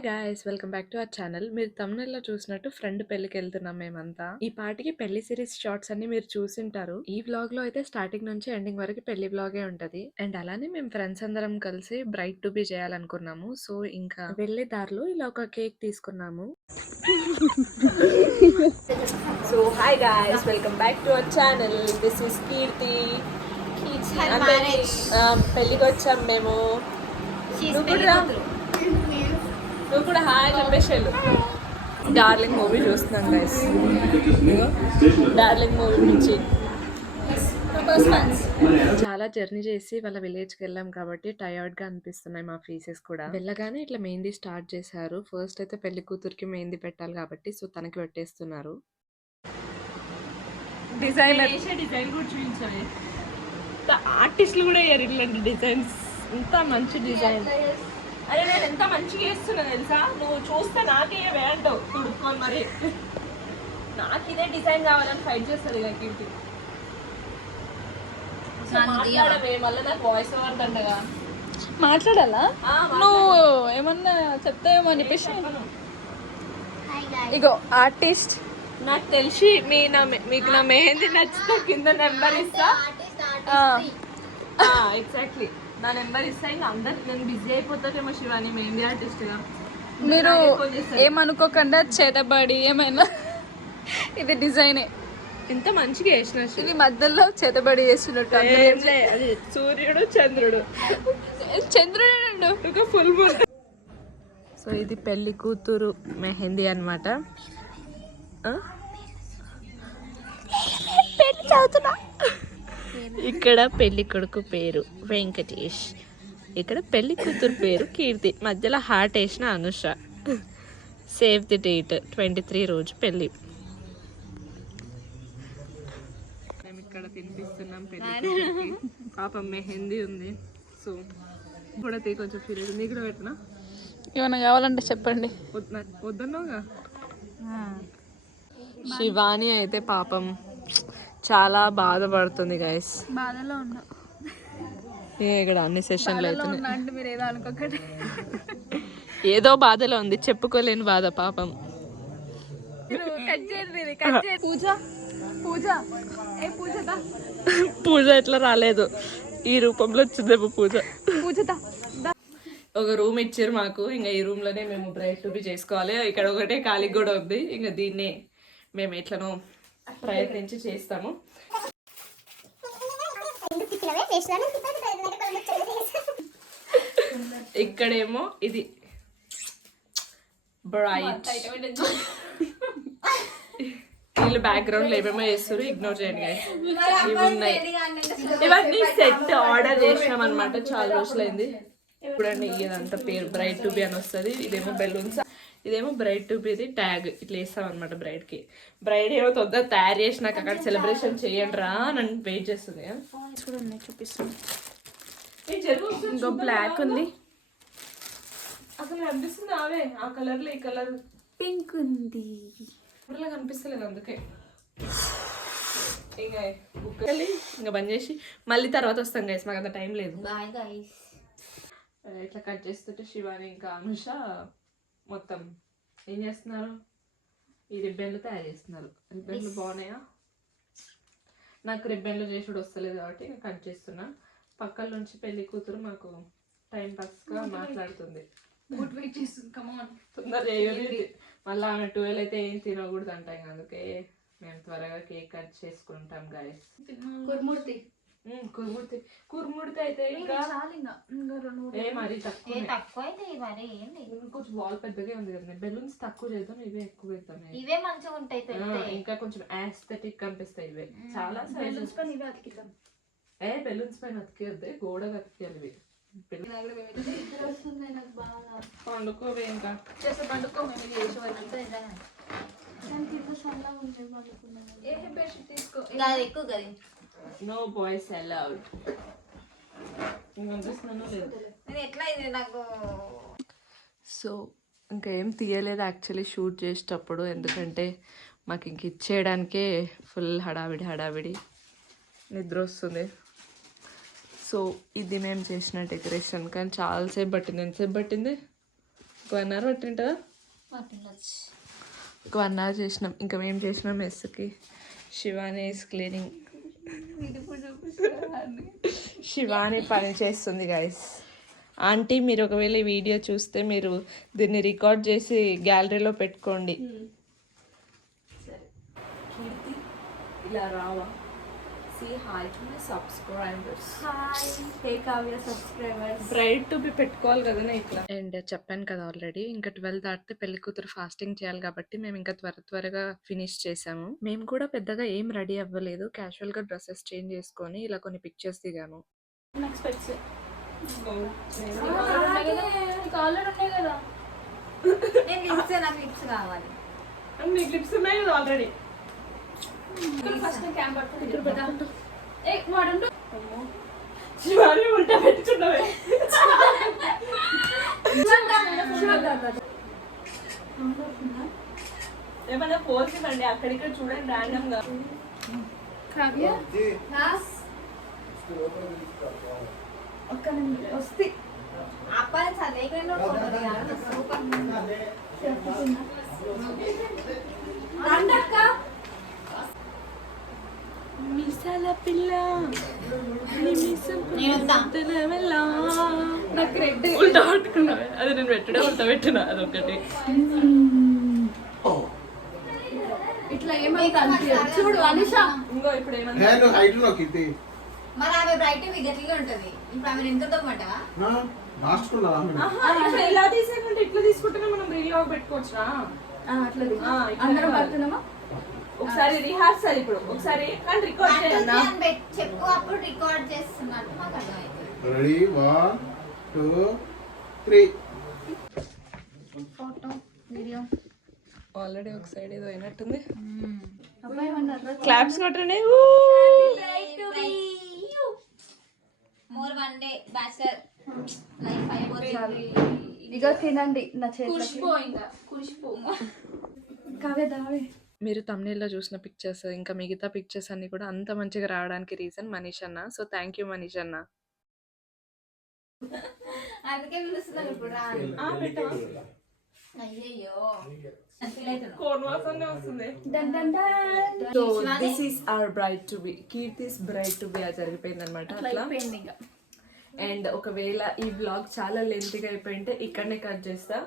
Hi guys welcome back to our channel. మీరు తమ్ముళ్ళలో చూసినట్టు friend పెళ్లికి వెళ్తున్నాం మేమంతా. ఈ పాటికి పెళ్లి సిరీస్ షార్ట్స్ అన్ని మీరు చూసింటారు. ఈ వ్లాగ్ లో అయితే స్టార్టింగ్ నుంచి ఎండింగ్ వరకు పెళ్లి వ్లాగే ఉంటది. అండ్ అలానే మేము ఫ్రెండ్స్ అందరం కలిసి బ్రైట్ టు బి చేయాలనుకున్నాము. సో ఇంకా వెళ్లే దారిలో ఇలా ఒక కేక్ తీసుకున్నాము. So hi guys welcome back to our channel. This is Keerthi. పెళ్లికి వచ్చాం మేము. నువ్వు కూడా హాయ్ చెప్పేసాను. డార్లింగ్ మూవీ చూస్తున్నాం గైస్. డార్లింగ్ మూవీ నుంచి చాలా జర్నీ చేసి వాళ్ళ విలేజ్కి వెళ్ళాం కాబట్టి టయర్డ్గా అనిపిస్తున్నాయి మా ఫేసెస్ కూడా. వెళ్ళగానే ఇట్లా మెహందీ స్టార్ట్ చేశారు. ఫస్ట్ అయితే పెళ్లి కూతురికి మెహందీ పెట్టాలి కాబట్టి సో తనకి పెట్టేస్తున్నారు. డిజైనర్ డిజైన్ కూడా చూపించాలి. ఆర్టిస్టులు కూడా వేయరు ఇట్లాంటి డిజైన్స్. ఇంత మంచి డిజైన్. అరే నేను ఎంత మంచిగా వేస్తున్నా తెలుసా, నువ్వు చూస్తే నాకే వేయంటావు తుడుచుకొని. మరి నాకు ఇదే డిజైన్ కావాలని ఫైట్ చేస్తుంది ఇక కీర్తి. మాట్లాడవే మళ్ళీ నాకు వాయిస్ ఓవర్ దండగా మాట్లాడాలా? నువ్వు ఏమన్నా చెప్తావేమో అని చెప్పేసి. ఇగో ఆర్టిస్ట్. నాకు తెలిసి మీకు నా మెహందీ నచ్చితే కింద నెంబర్ ఇస్తా. ఎగ్జాక్ట్లీ నా నెంబర్ ఇస్తా. ఇంకా అందరు నేను బిజీ అయిపోతానేమో శివాని మెహందీ ఆర్టిస్ట్గా. మీరు ఏమనుకోకుండా చేతబడి ఏమైనా ఇది డిజైనే ఇంత మంచిగా వేసిన. ఇది మధ్యలో చేతబడి చేసినట్టు. అది సూర్యుడు చంద్రుడు ఫుల్ మూన్. సో ఇది పెళ్లి కూతురు మెహందీ అన్నమాట. పెళ్లి చదువుతున్నా. ఇక్కడ పెళ్లి కొడుకు పేరు వెంకటేష్, ఇక్కడ పెళ్లి కూతురు పేరు కీర్తి, మధ్యలో హార్ట్ వేసిన అనుష. సేవ్ ది డేట్ 23 రోజు పెళ్లి. మేము ఇక్కడ తినిపిస్తున్నాం పెళ్లి. పాపం మెహందీ ఉంది. సో కూడా కొంచెం ఫీల్ అవుతుంది. ఇక్కడ పెట్టినా ఏమన్నా కావాలంటే చెప్పండి. వద్దన్నావుగా. శివాని అయితే పాపం చాలా బాధపడుతుంది గైస్. బాధలో ఉన్నా. ఇక్కడ అన్ని సెషన్లు అవుతున్నాయి. మీరు ఏదో అనుకోకండి. ఏదో బాధలో ఉంది, చెప్పుకోలేని బాధ పాపం. పూజ ఎట్లా రాలేదు, ఈ రూపంలో వచ్చిందేమో పూజ. ఒక రూమ్ ఇచ్చారు మాకు. ఇంకా ఈ రూమ్ లోనే మేము బ్రైట్ టు బి చేసుకోవాలి. ఇక్కడ ఒకటే ఖాళీ కూడా ఉంది. ఇంకా దీన్నే మేము ఎట్లనో ప్రయత్నించి చేస్తాము. ఇక్కడేమో ఇది బ్రైట్. వీళ్ళు బ్యాక్గ్రౌండ్ లో ఏమేమో చేస్తారు, ఇగ్నోర్ చేయండి. ఇవి ఉన్నాయి. ఇవన్నీ సెట్ ఆర్డర్ చేసినాం అనమాట. చాలా రోజులైంది. చూడండి ఇదంతా పేరు బ్రైట్ టు బి అని వస్తుంది. ఇదేమో బెలూన్స్, ఇదేమో బ్రైడ్ టు బి ట్యాగ్ ఇట్లా వేస్తాం అనమాట. బ్రైడ్ కి బ్రైడ్ ఏమో తొందర తయారు చేసినాక అక్కడ సెలబ్రేషన్ చేయండి రా నన్ను వెయిట్ చేస్తుంది. చూడండి చూపిస్తుంది. ఇంకో బ్లాక్ ఉంది. అసలు కనిపిస్తుంది అవే ఆ కలర్ లో. ఈ కలర్ పింక్ ఉంది. ఊర్లో కనిపిస్తలేదు అందుకే. ఇంకా బంద్ చేసి మళ్ళీ తర్వాత వస్తాం గైస్, మాకు అంత టైం లేదు. ఇట్లా కట్ చేస్తుంటే శివాని ఇంకా అనుష మొత్తం ఏం చేస్తున్నారు, ఈ రిబ్బన్లు తయారు చేస్తున్నారు. రిబ్బన్లు బాగున్నాయా? నాకు రిబ్బన్లు చేసుడు వస్తలేదు కాబట్టి కట్ చేస్తున్నా. పక్కల నుంచి పెళ్లి కూతురు మాకు టైం పాస్గా మాట్లాడుతుంది. తొందర చేయలేదు. మళ్ళీ ఆమె 12 అయితే ఏం తినకూడదు అంటాం. అందుకే మేము త్వరగా కేక్ కట్ చేసుకుంటాం గాయస్. కుర్ముడితే అయితే ఇంకా మరి తక్కువ కొంచెం వాల్ పెద్దగా ఉంది కదా. బెలూన్స్ తక్కువ చేద్దాం, ఇవే ఎక్కువ పెడతాం. ఇవే మంచిగా ఉంటాయి, ఇంకా కొంచెం ఆస్థెటిక్ కనిపిస్తాయి. ఇవే చాలా బెలూన్స్ పైన అతికేద్ది, గోడ అతికేయాలి. పండుకోవే ఇంకా పండుకో. No boys allowed. సో ఇంకా ఏం తీయలేదు యాక్చువల్లీ షూట్ చేసేటప్పుడు, ఎందుకంటే మాకు ఇంక ఇచ్చేయడానికే ఫుల్ హడావిడి నిద్ర వస్తుంది. సో ఇది మేము చేసిన డెకరేషన్, కానీ చాలాసేపు పట్టింది. ఎంతసేపు పట్టింది? 1 hour పట్టింటుందా? ఒక 1 hour చేసినాం. ఇంకా మేము చేసినాం మెస్కి. Shivani is cleaning. శివాని పని చేస్తుంది గైస్. ఆంటీ మీరు ఒకవేళ ఈ వీడియో చూస్తే మీరు దీన్ని రికార్డ్ చేసి గ్యాలరీలో పెట్టుకోండి. ఇలా రావా? Say hi to my subscribers. Hi, hey Kavya subscribers. Braid to be పెట్టుకోవాలి కదా ఇట్లా. అండ్ చెప్పాను కదా ఆల్రెడీ, ఇంకా 12 దాటితే పెళ్లి కూతురు ఫాస్టింగ్ చేయాలి కాబట్టి మేము ఇంకా త్వరగా ఫినిష్ చేసాము. మేము కూడా పెద్దగా ఏం రెడీ అవ్వలేదు, క్యాజువల్ గా డ్రెస్సెస్ చేంజ్ చేసుకొని ఇలా కొన్ని పిక్చర్స్ దిగాము. ఆల్రెడీ శివాని ఉల్టా పెట్టుచున్నవే. ఏమన్నా పోసిందండి అక్కడిక్కడ చూడండి ర్యాండమ్ గా. వస్తే మిసాల పిల్ల నాకు రెడ్ ఉల్టా పట్టుకున్నావే. అది నేను పెట్టడం ఉల్టా పెట్టినా అదొకటి. ఇట్లా ఏమైంది చూడు అనిష. ఇంకో ఇప్పుడు ఏమైంది మరి ఆమె బ్రైట్ గట్టిగా ఉంటది. ఇప్పుడు ఆమె ఎంత తప్పమంటా ఎలా తీసేకుంటే ఇట్లా తీసుకుంటే మనం రీల్ లాగా పెట్టుకోవచ్చునా? అందరం పడుతున్నామా? ఒకసారి రిహార్సల్ ఇప్పుడు ఒకసారి కానీ రికార్డ్ చేయాలి. చెప్పు అప్పుడు రికార్డ్ చేస్తున్నట్టు మాకు అర్థమైంది. రెడీ 1 2 3 ఫోటో వీడియో ఆల్రెడీ ఒక సైడ్ ఏదో అయినట్టుంది. క్లాప్స్ కొట్టండి. More one day bachelor life అయిపోతుంది. ఇగో తినండి నా చేతిలో. కురిసిపో ఇంకా కురిసిపో. కావే దావే. మీరు తమ్నేల్లో చూసిన పిక్చర్స్ ఇంకా మిగతా పిక్చర్స్ అన్ని కూడా అంత మంచిగా రావడానికి రీజన్ మనీష్ అన్న. సో థ్యాంక్ యూ మనీష్ అన్న. అందుకే పిలుస్తున్నాను ఇప్పుడు రా. అయ్యయ్యో so this is our braid to be, Keerthi's braid to be జరిగిపోయింది అనమాట అట్లా. అండ్ ఒకవేళ ఈ బ్లాగ్ చాలా లెంతీగా అయిపోయింటే ఇక్కడనే కట్ చేస్తా,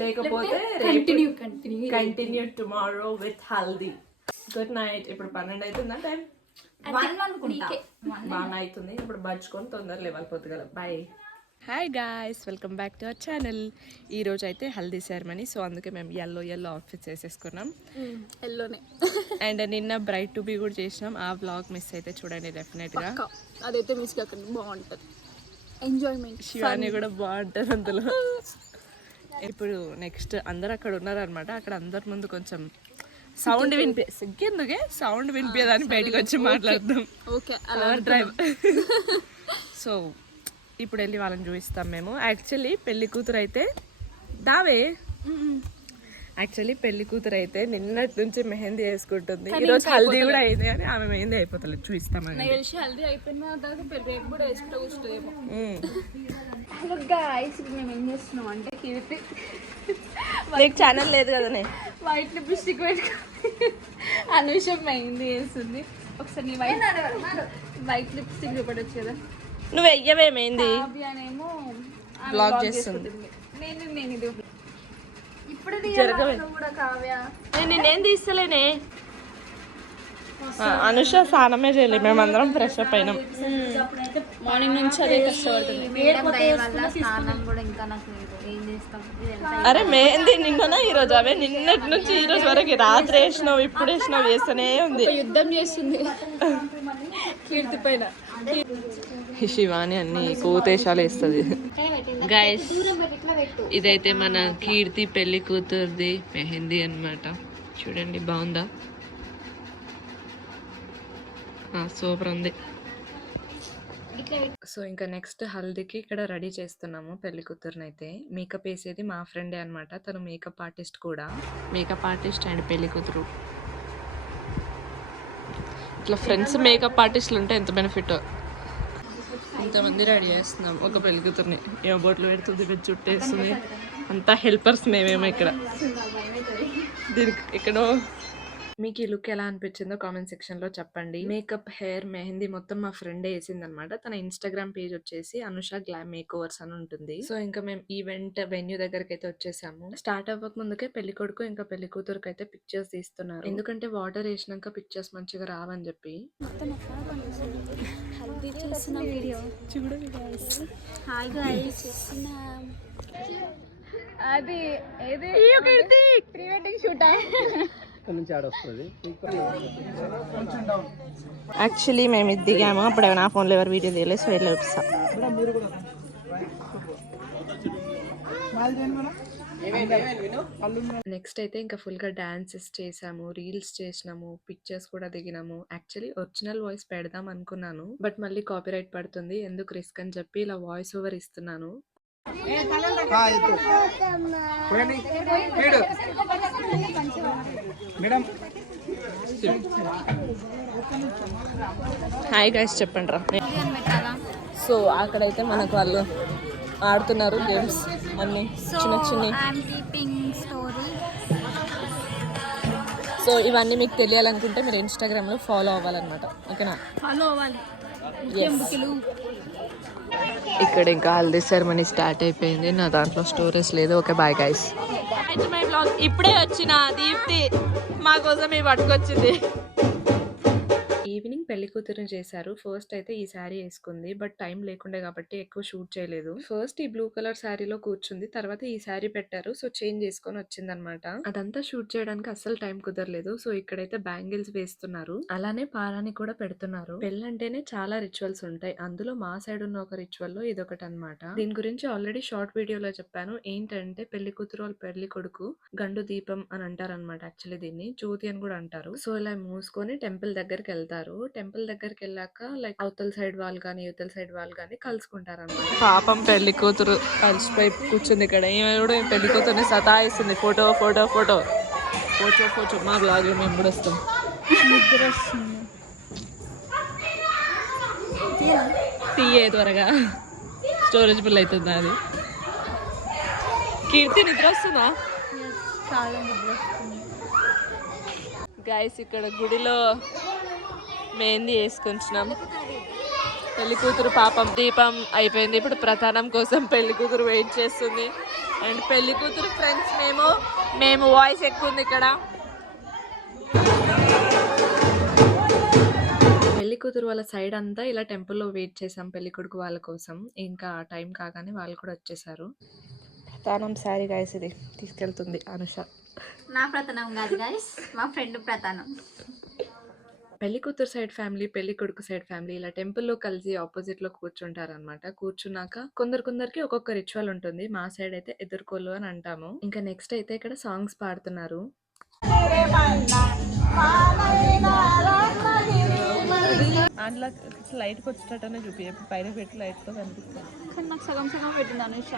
లేకపోతే continue tomorrow with haldi. Good night. ఇప్పుడు 12 అవుతుందా టైం? బాగా అవుతుంది. ఇప్పుడు బడ్చుకొని తొందర లెవెల్ పొద్దుగల. Bye. Hi guys, welcome back to our channel. ఈరోజు అయితే హల్దీ సెరమనీ, సో అందుకే మేము ఎల్లో అవుట్ఫిట్స్ వేసేసుకున్నాం. ఎల్లోనే. అండ్ నిన్న బ్రైడ్ టు బి కూడా చేసినాం. ఆ బ్లాగ్ మిస్ అయితే చూడండి డెఫినెట్గా. అదైతే మిస్ కాకండి, బాగుంటుంది. ఎంజాయ్మెంట్. శివాని కూడా బాగుంటుంది అందులో. ఇప్పుడు నెక్స్ట్ అందరు అక్కడ ఉన్నారనమాట. అక్కడ అందరి ముందు కొంచెం సౌండ్ సౌండ్ వినిపించదని బయటకు వచ్చి మాట్లాడదాం. Okay drive. సో ఇప్పుడు వెళ్ళి వాళ్ళని చూపిస్తాం మేము. యాక్చువల్లీ పెళ్లి కూతురు అయితే నిన్నటి నుంచి మెహందీ వేసుకుంటుంది. ఈరోజు హల్దీ కూడా అయింది కానీ ఆమె మెహందీ అయిపోతలేదు. చూపిస్తామని. హల్దీ అయిపోయిన తర్వాత రేపు కూడా వేసుకుంటూ కూర్చుంటుందేమో. హలో గాయ్స్, ఇప్పుడు మేము ఏం చేస్తున్నాం అంటే కీర్తి నీకు ఛానల్ లేదు కదనే, వైట్ లిప్స్టిక్ పెట్టుకుని అనుష మెహందీ వేస్తుంది. ఒకసారి నీ వైట్ లిప్స్టిక్ చూపడొచ్చు కదా. నువ్వు వెయ్యవేమైంది అనేమో బ్లాగ్ చేస్తుంది. నేను ఇది ఇప్పుడు కూడా కావ్య నేనేం తీస్తలేనే. అనుష స్నానమే చేయలేదు, మేమందరం ఫ్రెష్ అప్ అయినాం. మార్నింగ్ నుంచి అదే కష్టపడుతుంది. అరే మెహందీ నిన్ననా ఈరోజు? అవే నిన్నటి నుంచి ఈ రోజు వరకు రాత్రి వేసినావు, ఇప్పుడు వేసినావు, వేస్తూనే ఉంది. యుద్ధం చేస్తుంది కీర్తి పైన. శివాని అన్ని కోతేశాలు వేస్తుంది. గైస్, ఇదైతే మన కీర్తి పెళ్లి కూతురుది మెహందీ అన్నమాట. చూడండి బాగుందా? సూపర్ ఉంది. సో ఇంకా నెక్స్ట్ హల్దీకి ఇక్కడ రెడీ చేస్తున్నాము పెళ్లి కూతురుని. అయితే మేకప్ వేసేది మా ఫ్రెండే అనమాట. తను మేకప్ ఆర్టిస్ట్ కూడా. మేకప్ ఆర్టిస్ట్ అండ్ పెళ్లి కూతురు. ఇట్లా ఫ్రెండ్స్ మేకప్ ఆర్టిస్టులు ఉంటే ఎంత బెనిఫిట్. ఇంతమంది రెడీ చేస్తున్నాం ఒక పెళ్లి కూతురుని. ఏ బొట్లు పెడుతుంది, చుట్టేస్తుంది. అంతా హెల్పర్స్ మేమేమో ఇక్కడ. దీనికి ఎక్కడో. మీకు ఈ లుక్ ఎలా అనిపించిందో కామెంట్ సెక్షన్ లో చెప్పండి. మేకప్, హెయిర్, మెహందీ మొత్తం మా ఫ్రెండ్ వేసింది అనమాట. తన ఇన్స్టాగ్రామ్ పేజ్ వచ్చేసి అనుష గ్లామ్ మేక్ ఓవర్స్ అని ఉంటుంది. సో ఇంకా మేము ఈవెంట్ వెన్యూ దగ్గరికి అయితే వచ్చేసాము. స్టార్ట్ అవ్వక ముందుకే పెళ్లి కొడుకు ఇంకా పెళ్లి కూతురుకి అయితే పిక్చర్స్ తీస్తున్నారు. ఎందుకంటే వాటర్ వేసినాక పిక్చర్స్ మంచిగా రావని చెప్పి. అది ఏది ప్రీ వెడ్డింగ్ షూట్ నుంచి ఆడొస్తుంది. యాక్చువల్లీ మేము ఇది దిగాము. అప్పుడు నా ఫోన్లో ఎవరు వీడియో తీయలేదు, సో వెళ్ళి చూపిస్తాం. నెక్స్ట్ అయితే ఇంకా ఫుల్ గా డాన్సెస్ చేసాము, రీల్స్ చేసినాము, పిక్చర్స్ కూడా దిగినాము. యాక్చువల్లీ ఒరిజినల్ వాయిస్ పెడదాం అనుకున్నాను, బట్ మళ్ళీ కాపీరైట్ పడుతుంది, ఎందుకు రిస్క్ అని చెప్పి ఇలా వాయిస్ ఓవర్ ఇస్తున్నాను. హాయ్ గైస్ చెప్పండి రా. సో అక్కడైతే మనకు వాళ్ళు ఆడుతున్నారు గేమ్స్ అన్ని చిన్న చిన్న. సో ఇవన్నీ మీకు తెలియాలనుకుంటే మీరు ఇన్స్టాగ్రామ్ లో ఫాలో అవ్వాలన్నమాట, ఓకేనా? ఫాలో అవ్వాలి. ఇక్కడ ఇంకా హల్దీ సెరమనీ స్టార్ట్ అయిపోయింది. నా దాంట్లో స్టోరేజ్ లేదు. Okay bye guys. ఇప్పుడే వచ్చిన దీప్తి మా కోసం ఇవి పట్టుకొచ్చింది. ఈవినింగ్ పెళ్లి కూతురుని చేశారు. ఫస్ట్ అయితే ఈ శారీ వేసుకుంది, బట్ టైం లేకుండే కాబట్టి ఎక్కువ షూట్ చేయలేదు. ఫస్ట్ ఈ బ్లూ కలర్ శారీలో కూర్చుంది, తర్వాత ఈ శారీ పెట్టారు, సో చేంజ్ చేసుకొని వచ్చింది అనమాట. అదంతా షూట్ చేయడానికి అస్సలు టైం కుదరలేదు. సో ఇక్కడైతే బ్యాంగిల్స్ వేస్తున్నారు, అలానే పారాని కూడా పెడుతున్నారు. పెళ్ళంటేనే చాలా రిచువల్స్ ఉంటాయి, అందులో మా సైడ్ ఉన్న ఒక రిచువల్ లో ఇదొకటి అనమాట. దీని గురించి ఆల్రెడీ షార్ట్ వీడియోలో చెప్పాను. ఏంటంటే పెళ్లి కూతురు వాళ్ళ పెళ్లి కొడుకు గండు దీపం అని అంటారు అనమాట. యాక్చువల్లీ దీన్ని జ్యోతి అని కూడా అంటారు. సో ఇలా మూసుకొని టెంపుల్ దగ్గరికి వెళ్తారు. టెంపుల్ దగ్గరికి వెళ్ళాక లైక్ అవతల సైడ్ వాళ్ళు కానీ యువతల సైడ్ వాళ్ళు కానీ కలుసుకుంటారు అన్నమాట. పాపం పెళ్లి కూతురు కలిసిపోయి కూర్చుంది ఇక్కడ. ఈమె కూడా పెళ్లి కూతురుని సతాయిస్తుంది. Photo photo photo photo photo. మా బ్లాగ్ మేము కూడా వస్తాం. తీయే త్వరగా, స్టోరేజ్ ఫుల్ అవుతుంది. అది కీర్తి నిద్ర వస్తుందా? గైస్ ఇక్కడ గుడిలో మెహందీ వేసుకొచ్చినాం. పెళ్లి కూతురు పాపం దీపం అయిపోయింది. ఇప్పుడు ప్రధానం కోసం పెళ్లి కూతురు వెయిట్ చేస్తుంది. అండ్ పెళ్లి కూతురు ఫ్రెండ్స్ మేము వాయిస్ ఎక్కువ ఉంది ఇక్కడ. పెళ్లి కూతురు వాళ్ళ సైడ్ అంతా ఇలా టెంపుల్లో వెయిట్ చేసాం పెళ్లి కొడుకు వాళ్ళ కోసం. ఇంకా టైం కాగానే వాళ్ళు కూడా వచ్చేసారు. ప్రధానం శారీ గైస్ ఇది తీసుకెళ్తుంది అనుష. నా ప్రతానం కాదు గైస్, మా ఫ్రెండ్ ప్రతానం. పెళ్లి కూతురు సైడ్ ఫ్యామిలీ, పెళ్లి కొడుకు సైడ్ ఫ్యామిలీ ఇలా టెంపుల్లో కలిసి ఆపోజిట్ లో కూర్చుంటారు అనమాట. కూర్చున్నాక కొందరికి ఒక్కొక్క రిచువల్ ఉంటుంది. మా సైడ్ అయితే ఎదుర్కోలు అని అంటాము. ఇంకా నెక్స్ట్ అయితే ఇక్కడ సాంగ్స్ పాడుతున్నారు. అందులో లైట్ వచ్చేటట్టునే చూపి పైన పెట్టి లైట్ తో కనిపిస్తుంది. నాకు సగం సగం పెట్టింది అనుష.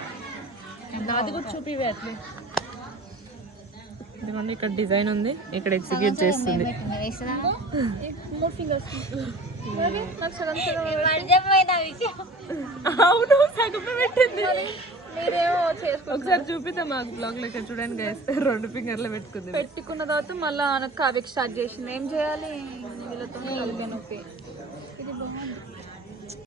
అది కూడా చూపి అట్లే. ఇదిగోండి ఇక్కడ డిజైన్ ఉంది, ఇక్కడ ఎగ్జిక్యూట్ చేస్తుంది. అవును సగమే పెట్టింది. ఒకసారి చూపిద్దాం మాకు బ్లాగ్ లో. ఇక్కడ చూడండి గైస్ 2 ఫింగర్లు పెట్టుకున్న తర్వాత మళ్ళీ కావ్యకి స్టార్ట్ చేసింది. ఏం చేయాలి వీళ్ళతో నొప్పి.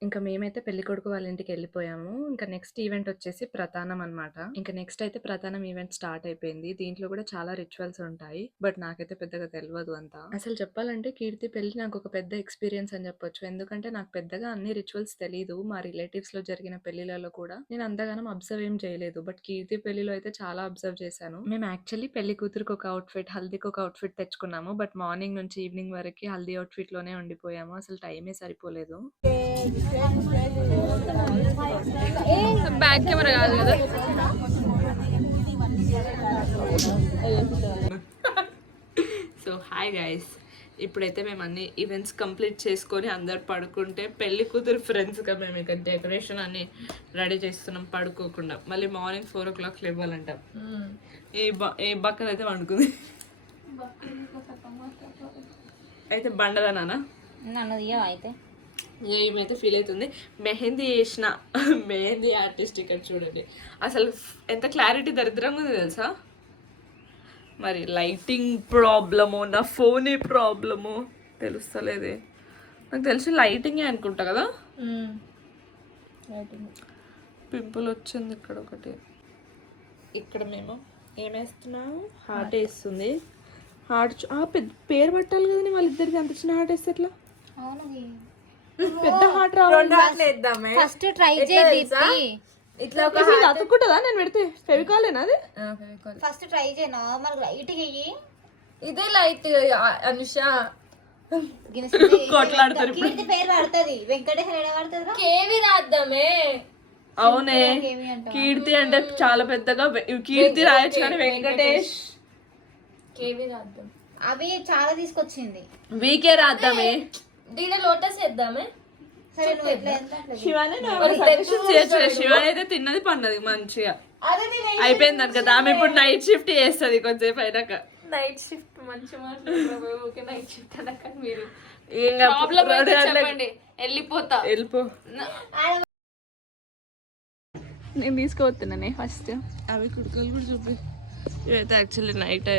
ఇంకా మేమైతే పెళ్లి కొడుకు వాళ్ళ ఇంటికి వెళ్ళిపోయాము. ఇంకా నెక్స్ట్ ఈవెంట్ వచ్చేసి ప్రధానం అన్నమాట. ఇంకా నెక్స్ట్ అయితే ప్రధానం ఈవెంట్ స్టార్ట్ అయిపోయింది. దీంట్లో కూడా చాలా రిచువల్స్ ఉంటాయి, బట్ నాకైతే పెద్దగా తెలియదు అంతా. అసలు చెప్పాలంటే కీర్తి పెళ్లి నాకు ఒక పెద్ద ఎక్స్పీరియన్స్ అని చెప్పొచ్చు. ఎందుకంటే నాకు పెద్దగా అన్ని రిచువల్స్ తెలియదు. మా రిలేటివ్స్ లో జరిగిన పెళ్లిలలో కూడా నేను అంతగానం అబ్జర్వ్ ఏం చేయలేదు, బట్ కీర్తి పెళ్లిలో అయితే చాలా అబ్జర్వ్ చేశాను. మేము యాక్చువల్లీ పెళ్లి కూతురికి ఒక అవుట్ఫిట్, హల్దీకి ఒక అవుట్ఫిట్ తెచ్చుకున్నాము, బట్ మార్నింగ్ నుంచి ఈవినింగ్ వరకు హల్దీ అవుట్ఫిట్ లోనే ఉండిపోయాము. అసలు టైమే సరిపోలేదు. బ్యాక్ కెమెరా కాదు కదా. సో హాయ్ గైస్, ఇప్పుడైతే మేము అన్ని ఈవెంట్స్ కంప్లీట్ చేసుకొని అందరు పడుకుంటే పెళ్లి కూతురు ఫ్రెండ్స్గా మేము ఇక్కడ డెకరేషన్ అన్ని రెడీ చేస్తున్నాం పడుకోకుండా. మళ్ళీ మార్నింగ్ 4 o'clock లేవాలంటాం. ఈ బక్కలు అయితే వండుకుంది. అయితే బండదా నాన్న నన్ను తీయవా అయితే ఏమైతే ఫీల్ అవుతుంది. మెహందీ వేసిన మెహందీ ఆర్టిస్ట్ ఇక్కడ చూడండి. అసలు ఎంత క్లారిటీ దరిద్రంగా ఉంది తెలుసా. మరి లైటింగ్ ప్రాబ్లమో నా ఫోనే ప్రాబ్లమో తెలుస్తలేదే. నాకు తెలిసి లైటింగే అనుకుంటా కదా. పింపుల్ వచ్చింది ఇక్కడ ఒకటి. ఇక్కడ మేము ఏమేస్తున్నాము, హార్ట్ వేస్తుంది. హార్ట్ పెద్ద పేరు పట్టాలి కదా వాళ్ళిద్దరికి. అంత చిన్న హార్ట్ వేస్తే ఎట్లా? పెద్ద హార్ట్ రావాలి. ఫస్ట్ ట్రై చేయి. ఇట్లా ఒక అతుక్కుంటుందా నేను పెడితే? ఫెవికాలేనా అది? ఫస్ట్ ట్రై చేయి. నార్మల్ లైట్ చెయ్యి. ఇదే లైట్ అనుష. కొట్లాడతారు ఇప్పుడు. కీర్తి పేరు పడుతుంది. వెంకటేశ్వర ఎడ పడుతుంది? కేవి రాద్దామే. అవునే, కీర్తి అంటే చాలా పెద్దగా కీర్తి రాయొచ్చు కానీ వెంకటేష్ కేవి రాద్దాం. అవి చాలా తీసుకొచ్చింది. వీకే రాద్దామే. దీని లోటస్ వేద్దామే. సరే నువ్వు ఎట్లా ఎంత అట్లా చెయ్యి. శివాని చేయొచ్చు. శివాని అయితే తిన్నది పన్నది మంచిగా అయిపోయింది అనుక. ఆమె ఇప్పుడు నైట్ షిఫ్ట్ చేస్తుంది కొంచెంసేపు అయినాక. నైట్ షిఫ్ట్ మంచి మాట్లాడుతున్నారు. ఓకే నైట్ షిఫ్ట్ అనక మీరు ఇంకా ప్రాబ్లం ఏంటో చెప్పండి. వెళ్ళిపో. నేను తీసుకుపోతున్నానే ఫస్ట్. అవి కుడుకలు కూడా చూపి. ఇవైతే యాక్చువల్లీ నైట్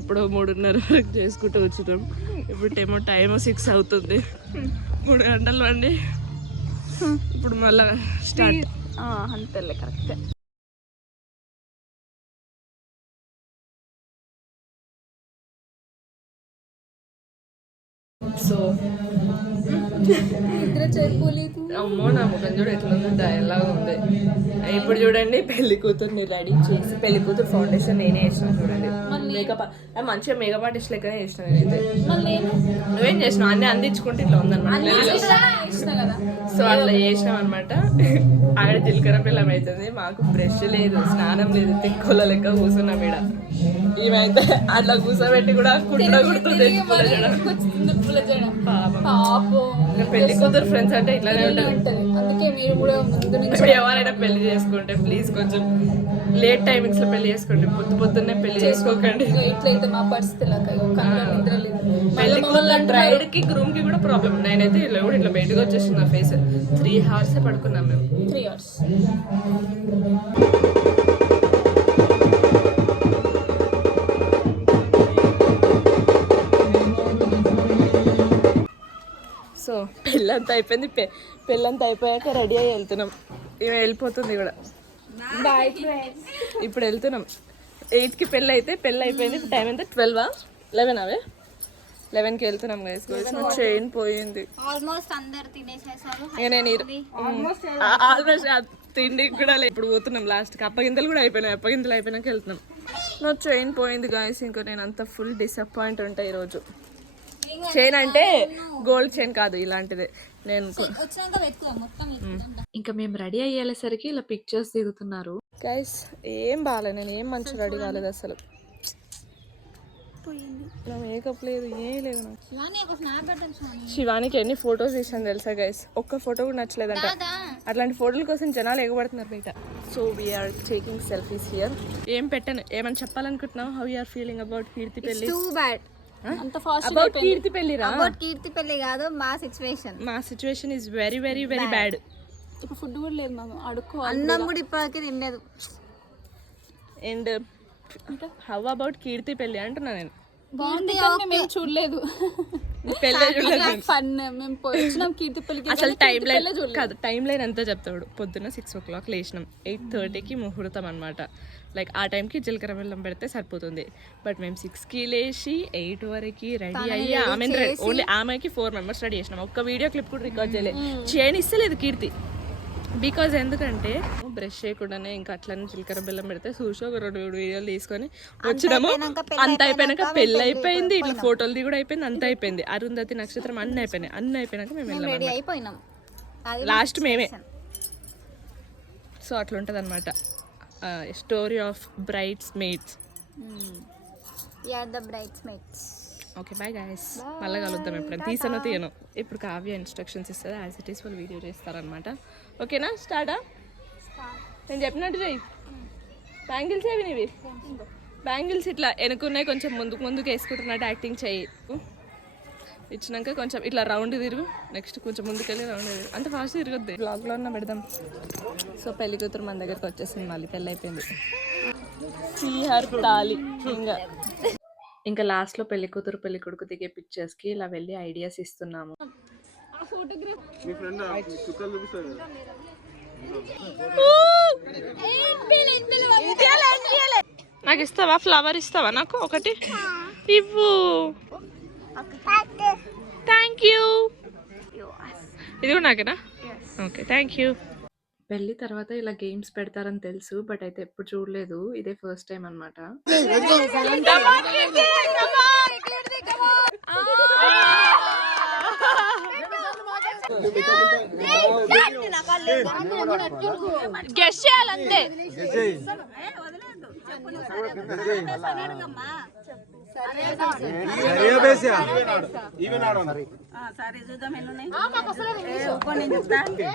ఇప్పుడు 3:30 వరకు చేసుకుంటూ వచ్చున్నాం. ఇప్పుడు టైం 6 అవుతుంది. 3 గంటలు అండి. ఇప్పుడు మళ్ళా స్టార్ట్. అంతేలే కరెక్ట్. సో నిద్ర చెరుపులేదు. అమ్మో నా ముఖం చూడు ఎట్లుంది, డైలాగ్ ఉంది. ఇప్పుడు చూడండి పెళ్లి కూతుర్ని రెడీ చేసి, పెళ్లి కూతురు ఫౌండేషన్ నేనే వేసిన చూడండి. మేకప్ మంచిగా మేకప్ ఆర్టిస్ట్ లెక్కనే చేసిన నేనైతే. నువ్వేం చేసినావు? అన్ని అందించుకుంటే ఇట్లా ఉందన్నమాట. సో అట్లా చేసినాం అనమాట. అక్కడ జీలకర్ర బెల్లం అవుతుంది. మాకు బ్రష్ లేదు, స్నానం లేదు, తిక్కుల లెక్క కూర్చున్నాం ఈడ. ఈమెతే అట్లా కూర్చోబెట్టి కూడా కుట్ర కుడుతుంది. పెళ్లి కూతురు ఫ్రెండ్స్ అంటే ఇట్లానే ఉంటుంది. అందుకే మీరు కూడా ముందు నుంచి ఇప్పుడు ఎవరైనా పెళ్లి చేసుకుంటే ప్లీజ్ కొంచెం లేట్ టైమింగ్స్ లో పెళ్లి చేసుకోండి. పొద్దున్నే పెళ్లి చేసుకోకండి. ఇట్లయితే మా పరిస్థితి నిద్ర లేదు. పెళ్లి కూతురు బ్రైడ్ కి గ్రూమ్ కి కూడా ప్రాబ్లం. నేనైతే ఇలా కూడా ఇట్లా బయటకు వచ్చేసింది నా ఫేస్. 3 hours పడుకున్నాం మేము. 3 hours. సో పెళ్ళంతా అయిపోయింది. పెళ్ళంతా అయిపోయాక రెడీ అయ్యి వెళ్తున్నాం. ఇవి వెళ్ళిపోతుంది కూడా. బాయ్. ఇప్పుడు వెళ్తున్నాం. 8కి పెళ్ళి అయితే పెళ్ళి అయిపోయింది. ఇప్పుడు టైం ఎంత? 11 అవే 11కి వెళ్తున్నాం గైస్. చైన్ పోయింది. ఆల్మోస్ట్ అందరు తినేసేసారు. ఇక నేను ఆల్మోస్ట్ తిండికి కూడా లేదు. ఇప్పుడు పోతున్నాం లాస్ట్కి. అప్పగింతలు కూడా అయిపోయినాయి. అప్పగింతలు అయిపోయినాక వెళ్తున్నాం. నా చైన్ పోయింది గాయస్. ఇంకా నేను అంత ఫుల్ డిసప్పాయింట్ ఉంటాయి ఈరోజు. చైన్ అంటే గోల్డ్ చైన్ కాదు, ఇలాంటిదే. నేను ఇంకా మేము రెడీ అయ్యేసరికి ఇలా పిక్చర్స్ దిగుతున్నారు గైస్. ఏం బాగాలేదు, నేను ఏం మంచి రెడీ కాలేదు అసలు. నా మేకప్ లేదు, ఏం లేదు నాకు. శివానికి ఎన్ని ఫొటోస్ తీసాను తెలుసా గైస్. ఒక్క ఫోటో కూడా నచ్చలేదంట. అట్లాంటి ఫోటోల కోసం జనాలు ఎగబడుతున్నారు బయట. So we're taking selfies here. ఏం పెట్టాను, ఏమని చెప్పాలనుకుంటున్నావు? How you're feeling about Keerthi పెళ్లి? Too bad. అంత ఫాస్ట్ అబౌట్ కీర్తి పెళ్లి రా. అబౌట్ కీర్తి పెళ్లి కాదు, మా situation is very very very bad. ఇప్పుడు ఫుడ్ కూడా లేదు మాకు. అడుక్కోవాలి. అన్నం కూడా ఇప్పటికీ తినలేదు. అండ్ హౌ అబౌట్ కీర్తి పెళ్లి అంటున్నా నేను. బాగుంది. మేము చూడలేదు. పెళ్ళే చూడలేదు. ఫన్ మేము వచ్చినాం కీర్తి పెళ్లికి. అసలు టైం లైన్ కాదు, టైం లైన్ అంతా చెప్తాడు. పొద్దున్న 6 o'clock లేచినాం. 8:30కి ముహూర్తం అనమాట. లైక్ ఆ టైంకి జీలకర్ర బెల్లం పెడితే సరిపోతుంది. బట్ మేము 6కి లేచి 8 వరకు రెడీ అయ్యి ఓన్లీ ఆమెకి 4 members రెడీ చేసినాం. ఒక్క వీడియో క్లిప్ కూడా రికార్డ్ చేయని ఇస్తలేదు కీర్తి. బికాజ్ ఎందుకంటే బ్రష్ చేయకుండానే ఇంకా అట్లనే జీలకర్ర బెల్లం పెడితే చూసి ఒక 2 వీడియోలు తీసుకొని వచ్చినాము. అంత అయిపోయినాక పెళ్ళి అయిపోయింది, ఇట్లా ఫోటోలు దిగుడు అయిపోయింది, అంత అయిపోయింది. అరుంధతి నక్షత్రం అన్ని అయిపోయినాయి. అన్ని అయిపోయినాక మేము వెళ్ళాం. లాస్ట్ మేమే. సో అట్లా ఉంటుంది అనమాట story of bridesmaids. Okay bye guys. మళ్ళీ కలుద్దాం ఎప్పుడైనా. తీసానో తీయను. ఇప్పుడు కావ్య ఇన్స్ట్రక్షన్స్ ఇస్తుంది. యాజ్ ఇట్ ఈస్ వాళ్ళు వీడియో చేస్తారనమాట. ఓకేనా? స్టార్టా? నేను చెప్పినట్టు చెయ్యి. బ్యాంగిల్స్ ఏవి నీవి? బ్యాంగిల్స్ ఇట్లా వెనుకున్నాయి, కొంచెం ముందుకు వేసుకుంటున్నట్టు యాక్టింగ్ చెయ్యి. ఇచ్చినాక కొంచెం ఇట్లా రౌండ్ తిరుగు, నెక్స్ట్ కొంచెం ముందుకెళ్ళి రౌండ్ తిరుగు, అంత ఫాస్ట్ తిరగద్ది. బ్లాగ్లో ఉన్న పెడదాం. సో పెళ్లి కూతురు మన దగ్గరకు వచ్చేసింది, మళ్ళీ పెళ్ళి అయిపోయింది. చీహర్ తాలి ఇంకా లాస్ట్లో పెళ్లి కూతురు పెళ్లి కొడుకు దిగే పిక్చర్స్కి ఇలా వెళ్ళి ఐడియాస్ ఇస్తున్నాము. మీ ఫ్రెండ్ చుక్కలు చూపిస్తాడు. నాకు ఇస్తావా? ఫ్లవర్ ఇస్తావా నాకు ఒకటి? ఇవ్వు. Thank you. ఇది కూడా నాకేనా? Okay, thank you. పెళ్లి తర్వాత ఇలా గేమ్స్ పెడతారని తెలుసు, బట్ అయితే ఎప్పుడు చూడలేదు, ఇదే ఫస్ట్ టైం అనమాట. గెస్ చేయాలంతే.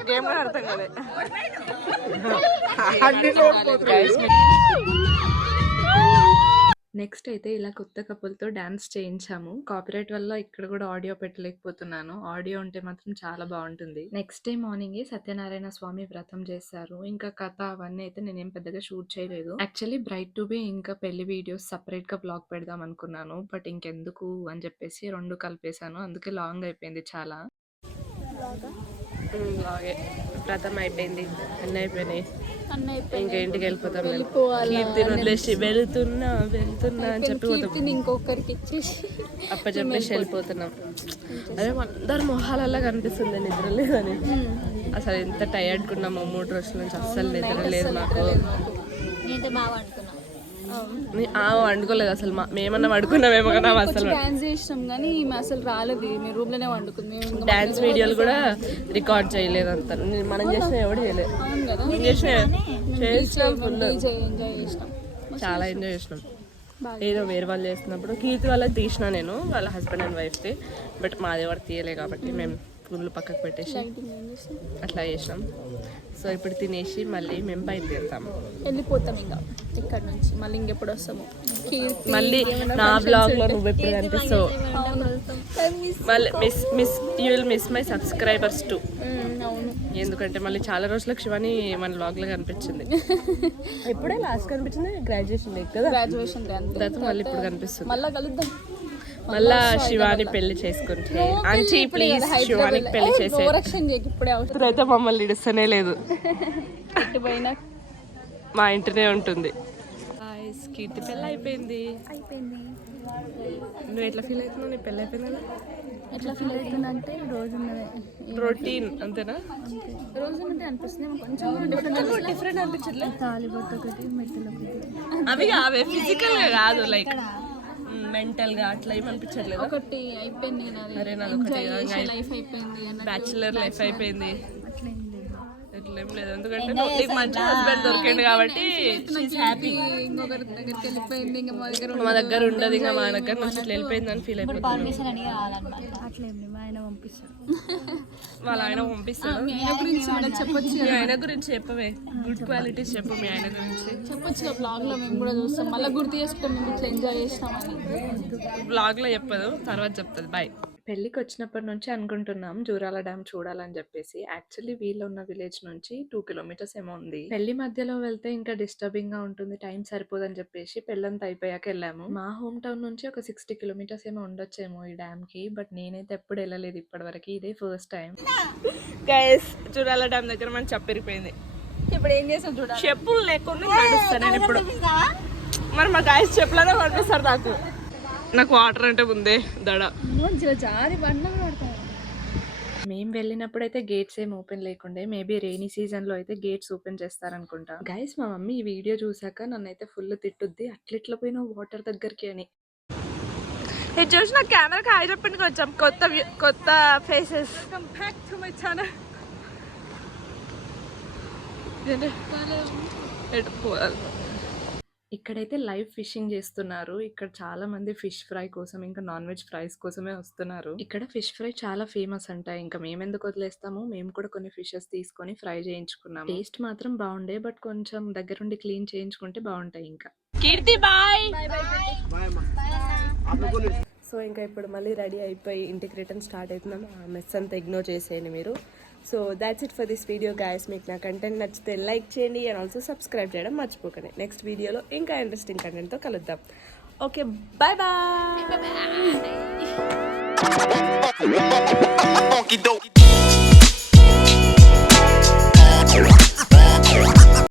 గేమ్ అర్థం కదా. నెక్స్ట్ అయితే ఇలా కొత్త కపుల్తో డాన్స్ చేయించాము. కాపీరైట్ వల్ల ఇక్కడ కూడా ఆడియో పెట్టలేకపోతున్నాను. ఆడియో ఉంటే మాత్రం చాలా బాగుంటుంది. నెక్స్ట్ డే మార్నింగే సత్యనారాయణ స్వామి వ్రతం చేశారు. ఇంకా కథ అవన్నీ అయితే నేనేం పెద్దగా షూట్ చేయలేదు. యాక్చువల్లీ బ్రైట్ టు బి ఇంకా పెళ్లి వీడియోస్ సపరేట్ గా బ్లాగ్ పెడదాం అనుకున్నాను, బట్ ఇంకెందుకు అని చెప్పేసి రెండు కలిపేశాను. అందుకే లాంగ్ అయిపోయింది చాలా. బ్లాగే వ్రతం అయిపోయింది, అన్నీ అయిపోయినాయి. ఇంకా ఇంటికి వెళ్ళిపోతాం. కీర్తిని వదిలేసి వెళ్తున్నా అని చెప్పి ఇంకొకరికి ఇచ్చేసి చెప్పేసి వెళ్ళిపోతున్నాం. అదే అందరు మొహాలల్లా కనిపిస్తుంది నిద్ర లేదని. అసలు ఎంత టైర్డ్ కున్నామో 3 రోజుల నుంచి, అస్సలు నిద్ర లేదు మాకు. వండుకోలేదు అసలు. మేమన్నా వండుకున్నామేమో కదా. అసలు డాన్స్ చేసినాం కానీ అసలు రాలేదు. మీ రూమ్ లోనే వండుకుంది. డాన్స్ వీడియోలు కూడా రికార్డ్ చేయలేదు అంత. మనం చేసిన ఎవరు చేయలేదు. చాలా ఎంజాయ్ చేసినాం. ఏదో వేరే వాళ్ళు చేస్తున్నప్పుడు కీర్తి వాళ్ళకి తీసిన నేను, వాళ్ళ హస్బెండ్ అండ్ వైఫ్ది. బట్ మాది ఎవరు తీయలే కాబట్టి మేము ఫుల్ పక్కకు పెట్టేసి అట్లా చేసినాం. సో ఇప్పుడు తినేసి మళ్ళీ మేము బయలుదేరుతాము, వెళ్ళిపోతాం ఇంకా ఇక్కడ నుంచి. మళ్ళీ ఇంకెప్పుడు వస్తాము? మళ్ళీ నా బ్లాగ్ లో నువ్వు ఎప్పుడు కనిపిస్తావు? మళ్ళీ you will miss my subscribers to. ఎందుకంటే మళ్ళీ చాలా రోజులకు శివాని మన బ్లాగ్ లో కనిపించింది. ఎప్పుడే లాస్ట్ కనిపించింది గ్రాడ్యుయేషన్ డే కదా. గ్రాడ్యుయేషన్ తర్వాత మళ్ళీ ఇప్పుడు కనిపిస్తుంది. మళ్ళీ కలుద్దాం. మళ్ళా శివాని పెళ్లి చేసుకుంటే ఆంటీ ప్లీజ్ శివానికి పెళ్లి చేసే. ఇప్పుడైతే మమ్మల్ని ఇడుస్తూనే లేదు, మా ఇంటినే ఉంటుంది. కీర్తి పెళ్ళి అయిపోయింది. నువ్వు ఎట్లా ఫీల్ అవుతున్నావు? నీ పెళ్ళి అయిపోయింది కదా. ఎట్లా ఫీల్ అవుతుంది అంటే రోజు రొటీన్ అంతేనా? రోజు ఉంటే అనిపిస్తుంది కొంచెం డిఫరెంట్ అనిపించట్లేదు. తాలిబొట్టు ఒకటి, మెట్టలు ఒకటి, అవి అవే ఫిజికల్ గా కాదు, లైక్ మెంటల్ గా అట్లా ఏమనిపించట్లేదు. ఒకటి అయిపోయింది. అరే నాదొకటి లైఫ్ అయిపోయింది, బ్యాచులర్ లైఫ్ అయిపోయింది. అట్లేం లేదు, ఎందుకంటే నీకు మంచి హస్బెండ్ దొరికింది కాబట్టి హ్యాపీ. ఇంకొకరి దగ్గరికి వెళ్ళిపోయింది, ఇంకా మా దగ్గర ఉండదు, ఇంకా మా దగ్గర నుంచి ఇట్లా వెళ్ళిపోయింది అని ఫీల్ అయిపోతుంది. వాళ్ళ ఆయన పంపిస్తాడు. చెప్పొచ్చు, మీ ఆయన గురించి చెప్పవే, గుడ్ క్వాలిటీస్ చెప్పు మీ ఆయన గురించి. చెప్పొచ్చు బ్లాగ్ లో, మేము కూడా చూస్తాం. మళ్ళీ గుర్తు చేసుకుంటాం మేము ఇట్లా ఎంజాయ్ చేస్తామని. బ్లాగ్ లో చెప్పదు, తర్వాత చెప్తుంది. బాయ్. పెళ్ళికి వచ్చినప్పటి నుంచి అనుకుంటున్నాం జూరాల డ్యామ్ చూడాలని చెప్పేసి. యాక్చువల్లీ వీళ్ళు ఉన్న విలేజ్ నుంచి 2 kilometers ఏమో ఉంది. పెళ్లి మధ్యలో వెళ్తే ఇంకా డిస్టర్బింగ్ గా ఉంటుంది, టైం సరిపోదని చెప్పేసి పెళ్ళంతా అయిపోయాక వెళ్ళాము. మా హోమ్ టౌన్ నుంచి ఒక 60 kilometers ఏమో ఉండొచ్చేమో ఈ డ్యామ్ కి, బట్ నేనైతే ఎప్పుడు వెళ్ళలేదు ఇప్పటి వరకు, ఇదే first time. Guys Jurala dam దగ్గర మన చెప్పిరిపోయింది. ఇప్పుడు ఏం చేసాం చూడాలి. చెప్పులు లేకుండా నడుస్తాను నేను ఇప్పుడు. మరి మా గైస్ చెప్పులనే పంపిస్తారు నాకు వాటర్ అంటే ముందే దడ. మేము వెళ్ళినప్పుడైతే గేట్స్ ఏం ఓపెన్ లేకుండే, మేబీ రెయినీ సీజన్ లో అయితే గేట్స్ ఓపెన్ చేస్తారనుకుంటా. గైస్ మా మమ్మీ ఈ వీడియో చూసాక నన్ను అయితే ఫుల్ తిట్టుద్ది, అట్లెట్లా పోయినా వాటర్ దగ్గరికి అని. ఇది చూసి నా కెమెరాకి హాయ్ చెప్పండి కొంచెం. కొత్త faces. Welcome back to my channel. ఇక్కడైతే లైవ్ ఫిషింగ్ చేస్తున్నారు. ఇక్కడ చాలా మంది ఫిష్ ఫ్రై కోసం ఇంకా నాన్ వెజ్ ఫ్రైస్ కోసమే వస్తున్నారు. ఇక్కడ ఫిష్ ఫ్రై చాలా ఫేమస్ అంట. ఇంకా మేము ఎందుకు వదిలేస్తాము, మేము కూడా కొన్ని ఫిషెస్ తీసుకొని ఫ్రై చేయించుకున్నాము. టేస్ట్ మాత్రం బాగుండే, బట్ కొంచెం దగ్గరుండి క్లీన్ చేయించుకుంటే బాగుంటాయి. ఇంకా కీర్తి బాయ్. సో ఇంకా ఇప్పుడు మళ్ళీ రెడీ అయిపోయి ఇంటికి రిటర్న్ స్టార్ట్ అవుతున్నాం. ఆ మెస్ అంతా ఇగ్నోర్ చేసేయండి మీరు. So that's it for this video guys. మీకు నా కంటెంట్ నచ్చితే లైక్ చేయండి అండ్ ఆల్సో సబ్స్క్రైబ్ చేయడం మర్చిపోకండి. నెక్స్ట్ వీడియోలో ఇంకా ఇంట్రెస్టింగ్ కంటెంట్తో కలుద్దాం. Okay, bye bye.